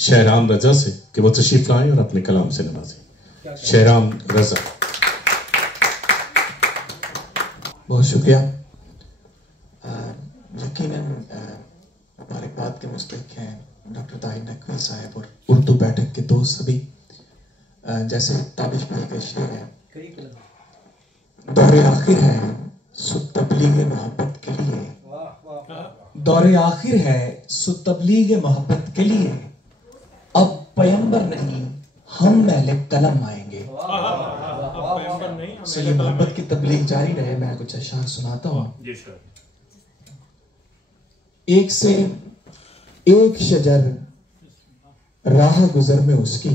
शहराम रजा से कि वो तशरीफ लाएं और अपने कलाम से नवाजें। शहराम रजा। बहुत शुक्रिया। यकीनन मुबारकबाद के मुस्तहिक हैं डॉक्टर ताहिर नकवी साहब और उर्दू बैठक के दोस्त सभी। जैसे ताबिश भाई का शेर है, दौरे आखिर है सो तबलीग मोहब्बत के लिए, दौरे आखिर है सो तबलीग मोहब्बत के लिए, अब पैगंबर नहीं हम महले कलम आएंगे। सो ये मोहब्बत की तबलीग जारी रहे। मैं कुछ अशार सुनाता हूँ। एक से एक शजर राह गुजर में उसकी,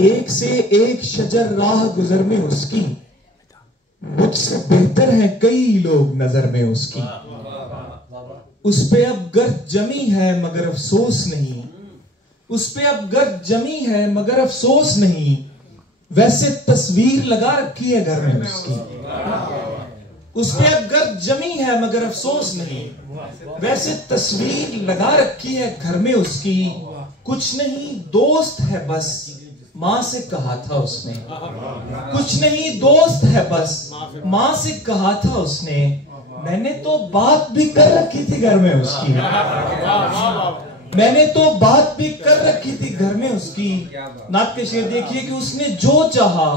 एक से एक शजर राह गुजर में उसकी, मुझसे बेहतर हैं कई लोग नजर में उसकी। उस पे अब गर्द जमी है मगर अफसोस नहीं, उस पे अब गर्द जमी है मगर अफसोस नहीं, वैसे तस्वीर लगा रखी है घर में उसकी। उस पे अब गर्द जमी है मगर अफसोस नहीं, वैसे तस्वीर लगा रखी है घर में उसकी। कुछ नहीं दोस्त है बस माँ से कहा था उसने, कुछ नहीं दोस्त है बस माँ से कहा था उसने, मैंने तो बात भी कर रखी थी घर में उसकी, मैंने तो बात भी कर रखी थी घर में उसकी। नात के शेर देखिए कि उसने जो चाहा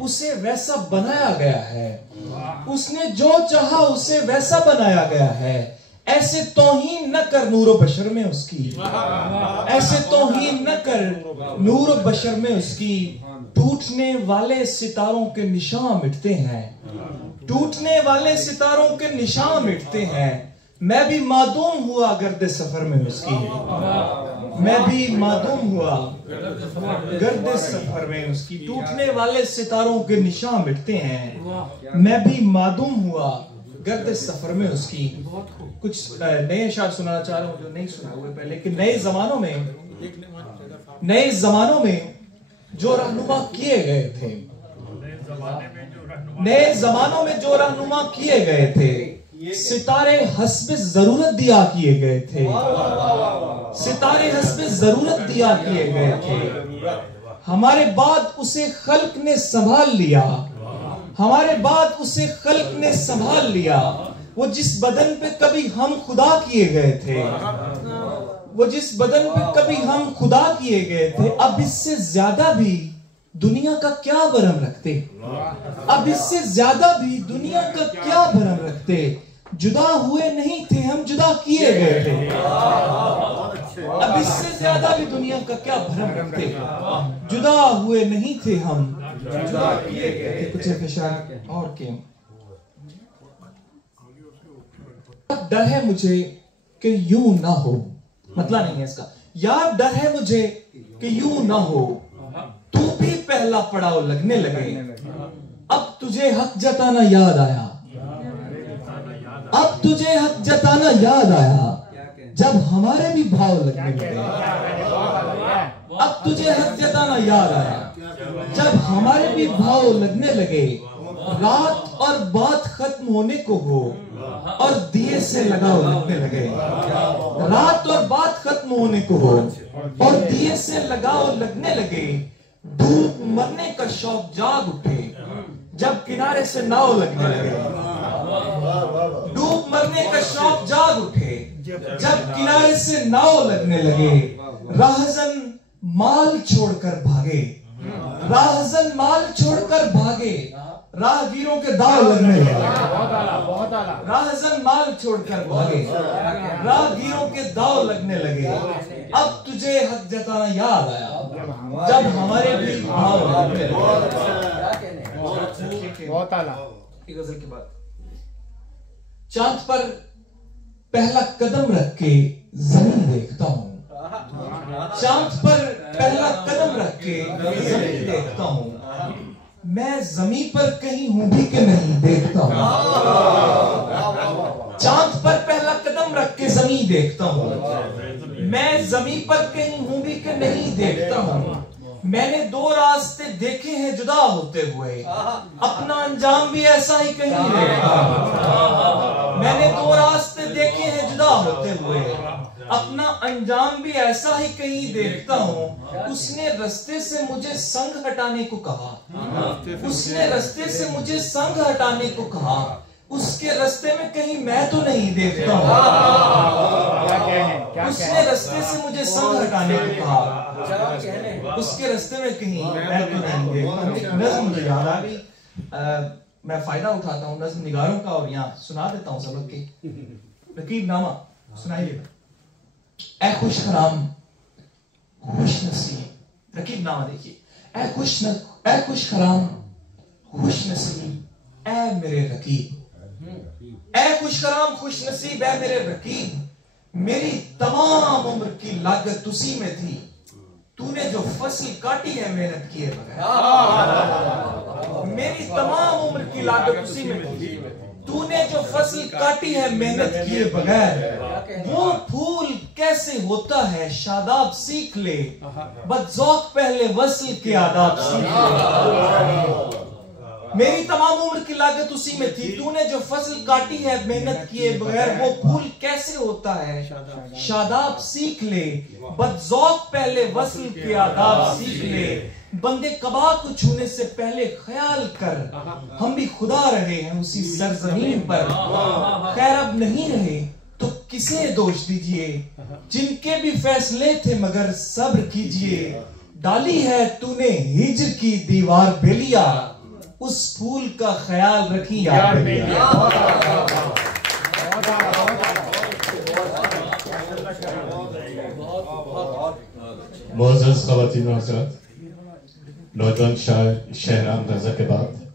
उसे वैसा बनाया गया है, उसने जो चाहा उसे वैसा बनाया गया है। ऐसे तौहीन न कर नूर बशर में उसकी, ऐसे तौहीन न कर नूर बशर में उसकी। टूटने वाले सितारों के निशान मिटते हैं, टूटने वाले सितारों के निशान मिटते हैं। मैं भी मादूम हुआ गर्द सफर में उसकी, मैं भी मादूम हुआ गर्द सफर में उसकी। टूटने वाले सितारों के निशान मिटते हैं, मैं भी मादूम हुआ गर्द सफर में उसकी। कुछ नए अशार सुनाना चाह रहा हूँ जो नहीं सुना हुए पहले, कि नए जमानों में जो रहनुमा किए गए थे, नए जमानों में जो रहनुमा किए गए थे, सितारे हस्बे जरूरत दिया किए गए थे, सितारे हस्बे जरूरत दिया किए गए थे। हमारे बाद उसे खल्क ने संभाल लिया, हमारे बाद उसे खल्क ने संभाल लिया। वो जिस बदन पे कभी हम खुदा किए गए थे, वो जिस बदन पे कभी हम खुदा किए गए थे, अब इससे ज्यादा भी दुनिया का क्या भरम रखते, अब इससे ज्यादा भी दुनिया का क्या भरम रखते। जुदा हुए नहीं थे हम जुदा किए गए थे, अब इससे ज्यादा भी दुनिया का क्या भरम रखते। जुदा हुए नहीं थे हम जुदा किए गए थे। कुछ अशार और के डर है मुझे कि यूं ना हो, मतलब नहीं है इसका। यार डर है मुझे कि यूं ना हो, तू भी पहला पड़ाव लगने लगे, अब तुझे हक जताना याद आया, अब तुझे हक जताना याद आया, जब हमारे भी भाव लगने लगे। अब तुझे हक जताना याद आया जब हमारे भी भाव लगने लगे। रात और बात खत्म होने को हो और दिए से लगाव लगने लगे, रात और बात खत्म होने को हो और दिए से लगाव लगने लगे। धूप मरने का शौक जाग उठे जब किनारे से नाव लगने लगे, डूब मरने का शौक जाग उठे जब किनारे से नाव लगने लगे। राहजन माल छोड़कर भागे, राहजन माल छोड़कर भागे, राहगीरों के दाव लगने लगे। राहजन माल छोड़कर भागे, राहगीरों के दाव लगने लगे। अब तुझे हक जताना याद आया जब हमारे भी भाव लगने लगे। बहुत आला। एक गजल के बाद, चांद पर पहला कदम रख के जमीन देखता हूँ, चांद पर पहला कदम रख के जमीन देखता हूँ, मैं जमीन पर कहीं हूं भी कि नहीं देखता हूँ। चांद पर पहला कदम रख के जमीन देखता हूँ, मैं जमीन पर कहीं हूं भी कि नहीं देखता हूँ। मैंने दो रास्ते देखे हैं जुदा होते हुए, अपना अंजाम भी ऐसा ही कहीं देखता हूँ। मैंने दो रास्ते देखे हैं जुदा होते हुए, अपना अंजाम भी ऐसा ही कहीं देखता हूँ। उसने रास्ते से मुझे संग हटाने को कहा, उसने रास्ते से मुझे संग हटाने को कहा, उसके रास्ते में कहीं मैं तो नहीं देखता हूँ। उसने रास्ते से मुझे संग हटाने को कहा, उसके रास्ते में कहीं मैं तो नहीं देखता हूँ। नज़्म मुझे याद आ गई, मैं फायदा उठाता हूँ नज़्म निगारों का और यहाँ सुना देता हूँ सबक के। रकीब नामा सुनाइए। ऐ खुश हराम खुश नसीब, रकीब नामा देखिए। ऐ खुश हराम खुश नसीब, ऐ मेरे रकीब, ऐ खुश हराम खुश नसीब, ऐ मेरे रकीब, मेरी तमाम उम्र की लागत उसी में थी, तूने जो फसल काटी है मेहनत किए बगैर। मेरी तमाम उम्र की लागत उसी में थी, तूने जो फसल काटी है मेहनत किए बगैर। वो फूल कैसे होता है शादाब सीख ले, बदज़ौक़ पहले वस्ल के आदाब सीख ले। मेरी तमाम उम्र की लागत उसी में थी, तूने जो फसल काटी है मेहनत किए बगैर। वो फूल कैसे होता है शादाब सीख ले, बदज़ौक़ पहले वस्ल के आदाब सीख ले। बंदे कबा को छूने से पहले ख्याल कर, हम भी खुदा रहे हैं उसी सरजमीन पर। खैर अब नहीं रहे तो किसे दोष दीजिए, जिनके भी फैसले थे मगर सब्र कीजिए। डाली है तूने हिज्र की दीवार बेलिया, उस फूल का ख्याल रखी याद बेलिया। मोअज़्ज़ज़ ख़वातीन और हज़रात, नौजवान शायर शहराम रज़ा के बाद